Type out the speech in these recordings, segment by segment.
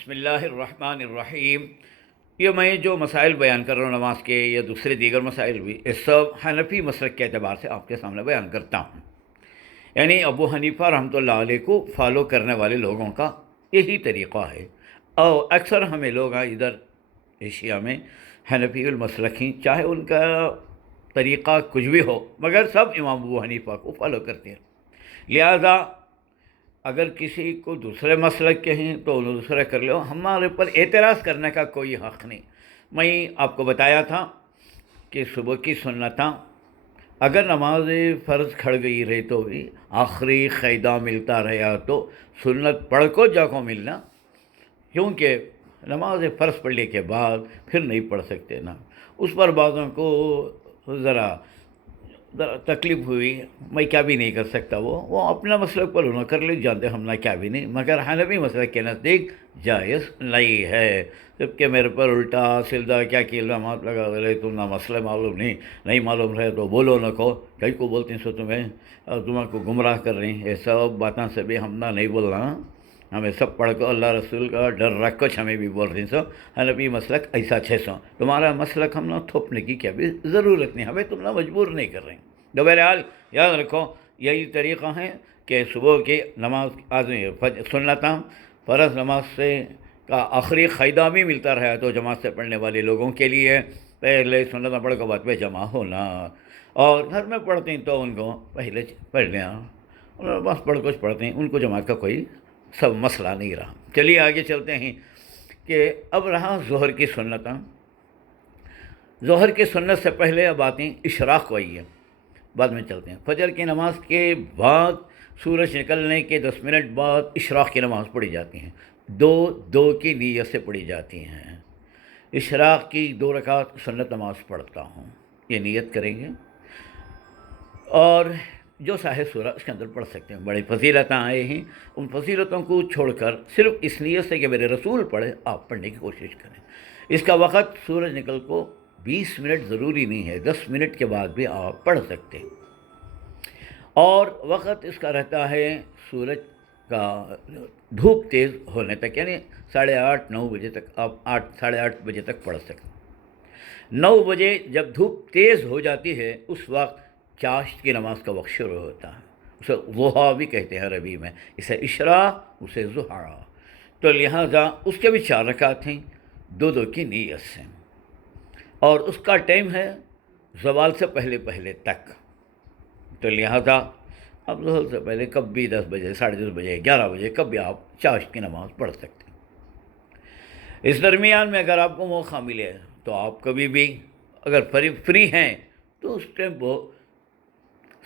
بسم اللہ الرحمن الرحیم۔ یہ میں جو مسائل بیان کر رہا ہوں نماز کے یا دوسرے دیگر مسائل بھی، یہ سب حنفی مسلک کے اعتبار سے آپ کے سامنے بیان کرتا ہوں۔ یعنی ابو حنیفہ رحمۃ اللہ علیہ کو فالو کرنے والے لوگوں کا یہی طریقہ ہے، اور اکثر ہمیں لوگ ادھر ایشیا میں حنفی المسلک ہیں، چاہے ان کا طریقہ کچھ بھی ہو مگر سب امام ابو حنیفہ کو فالو کرتے ہیں۔ لہذا اگر کسی کو دوسرے مسلک کے ہیں تو انہوں دوسرے کر لو، ہمارے پر اعتراض کرنے کا کوئی حق نہیں۔ میں آپ کو بتایا تھا کہ صبح کی سنتاں اگر نماز فرض کھڑ گئی رہی تو بھی آخری قاعدہ ملتا رہا تو سنت پڑھ کو جا کو ملنا، کیونکہ نماز فرض پڑھنے کے بعد پھر نہیں پڑھ سکتے نا۔ اس پر بعضوں کو ذرا تکلیف ہوئی، میں کیا بھی نہیں کر سکتا، وہ اپنا مسلک پر انہوں کر لے جانتے، ہم نہ کیا بھی نہیں، مگر حنفی مسلک کے نزدیک جائز نہیں ہے۔ جبکہ میرے پر الٹا سیدھا کیا کہ الزامات لگا رہے، تم نہ مسئلہ معلوم نہیں معلوم رہے تو بولو نہ کہو، کئی کو بولتے ہیں سو تمہیں کو گمراہ کر رہی ہیں، یہ سب باتیں سے بھی ہم نہ نہیں بولنا، ہمیں سب پڑھ کر اللہ رسول کا ڈر رکھ کچھ ہمیں بھی بول رہی سو حنفی مسلک ایسا 600 تمہارا مسلک ہم نہ تھوپنے کی کیا بھی ضرورت نہیں، ہمیں تم نہ مجبور نہیں کر رہے ہیں۔ تو بہرحال یاد رکھو یہی طریقہ ہے کہ صبح کی نماز آدمی سنتاں فرض نماز سے کا آخری قاعدہ بھی ملتا رہا تو جماعت سے پڑھنے والے لوگوں کے لیے پہلے سنتاں پڑھ کے بعد میں جمع ہونا، اور گھر میں پڑھتے ہیں تو ان کو پہلے پڑھ لیا، بس پڑھ کچھ پڑھتے ہیں، ان کو جماعت کا کوئی سب مسئلہ نہیں رہا۔ چلیے آگے چلتے ہیں کہ اب رہا ظہر کی سنتاں۔ ظہر کی سنت سے پہلے اب آتے ہیں اشراق وہی ہے، بعد میں چلتے ہیں۔ فجر کی نماز کے بعد سورج نکلنے کے 10 منٹ بعد اشراق کی نماز پڑھی جاتی ہیں، دو کی نیت سے پڑھی جاتی ہیں۔ اشراق کی 2 رکعت سنت نماز پڑھتا ہوں، یہ نیت کریں گے، اور جو صاحب سورہ اس کے اندر پڑھ سکتے ہیں۔ بڑی فضیلتیں آئے ہیں، ان فضیلتوں کو چھوڑ کر صرف اس نیت سے کہ میرے رسول پڑھے آپ پڑھنے کی کوشش کریں۔ اس کا وقت سورج نکل کو 20 منٹ ضروری نہیں ہے، 10 منٹ کے بعد بھی آپ پڑھ سکتے ہیں، اور وقت اس کا رہتا ہے سورج کا دھوپ تیز ہونے تک، یعنی 8:30 9 بجے تک آپ 8 ساڑھے 8 بجے تک پڑھ سکتے ہیں۔ 9 بجے جب دھوپ تیز ہو جاتی ہے اس وقت چاشت کی نماز کا وقت شروع ہوتا ہے، اسے ضحیٰ بھی کہتے ہیں عربی میں، اسے اشراق اسے ضحیٰ۔ تو لہٰذا اس کے بھی 4 رکعت ہیں، 2 کی نیت سے، اور اس کا ٹائم ہے زوال سے پہلے تک۔ تو لہٰذا اب ظہر سے پہلے کب بھی 10 بجے 10:30 بجے 11 بجے کب بھی آپ چاشت کی نماز پڑھ سکتے ہیں۔ اس درمیان میں اگر آپ کو موقع ملے تو آپ کبھی بھی اگر فری ہیں تو اس ٹائم وہ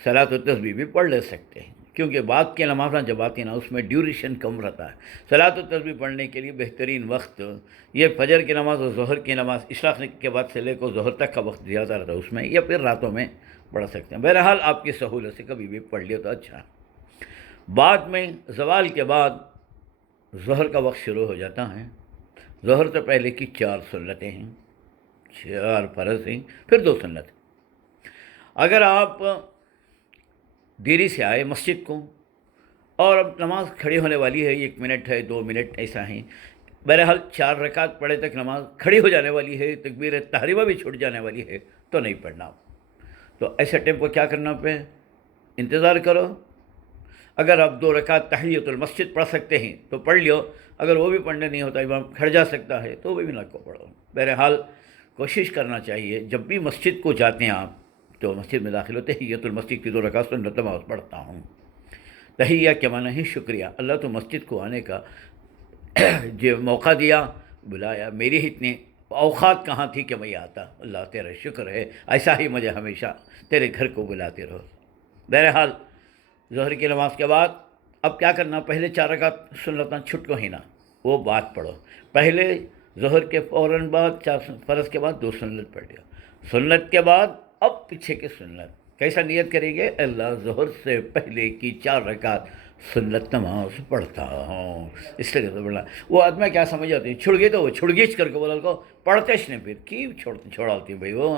صلاۃ التسبیح بھی پڑھ لے سکتے ہیں، کیونکہ بعد کی نمازیں جب آتی ہیں نا اس میں ڈیوریشن کم رہتا ہے۔ صلاۃ التسبیح پڑھنے کے لیے بہترین وقت یہ فجر کی نماز اور ظہر کی نماز اشراق کے بعد سے لے کر ظہر تک کا وقت زیادہ رہتا ہے اس میں، یا پھر راتوں میں پڑھ سکتے ہیں۔ بہرحال آپ کی سہولت سے کبھی بھی پڑھ لیا تو اچھا۔ بعد میں زوال کے بعد ظہر کا وقت شروع ہو جاتا ہے۔ ظہر سے پہلے کی 4 سنتیں ہیں، 4 فرض ہیں، پھر 2 سنت۔ اگر آپ دیری سے آئے مسجد کو اور اب نماز کھڑی ہونے والی ہے، 1 منٹ ہے 2 منٹ ایسا ہیں، بہرحال 4 رکعت پڑھے تک نماز کھڑی ہو جانے والی ہے، تکبیر تحریمہ بھی چھوٹ جانے والی ہے تو نہیں پڑھنا۔ تو ایسے ٹائم کو کیا کرنا پہ انتظار کرو۔ اگر آپ 2 رکعت تحیۃ المسجد پڑھ سکتے ہیں تو پڑھ لیو، اگر وہ بھی پڑھنے نہیں ہوتا امام کھڑ جا سکتا ہے تو وہ بھی نہ کو پڑھو۔ بہرحال کوشش کرنا چاہیے جب بھی مسجد کو جاتے ہیں آپ تو مسجد میں داخل ہوتے تحیۃ المسجد کی 2 رکعت سنت نماز پڑھتا ہوں۔ تحیہ کے معنی ہے شکریہ، اللہ تو مسجد کو آنے کا جو موقع دیا، بلایا، میری ہی اتنی اوقات کہاں تھی کہ میں آتا، اللہ تیرا شکر ہے، ایسا ہی مجھے ہمیشہ تیرے گھر کو بلاتے رہو۔ بہرحال ظہر کی نماز کے بعد اب کیا کرنا، پہلے 4 رکعت سنتاں چھٹ کو ہی نہ وہ بات پڑھو، پہلے ظہر کے فوراً بعد 4 فرض کے بعد 2 سنت پڑھ لیا، سنت کے بعد اب پیچھے کے سنت۔ کیسا نیت کریں گے، اللہ ظہر سے پہلے کی 4 رکعت سنت نماز پڑھتا ہوں، اس طرح سے پڑھنا۔ وہ آدمی کیا سمجھ جاتے ہیں، چھڑ گئے تو وہ چھڑ گیچ کر کے بولا کو پڑھتے نہیں، پھر کی چھوڑا ہوتی بھائی وہ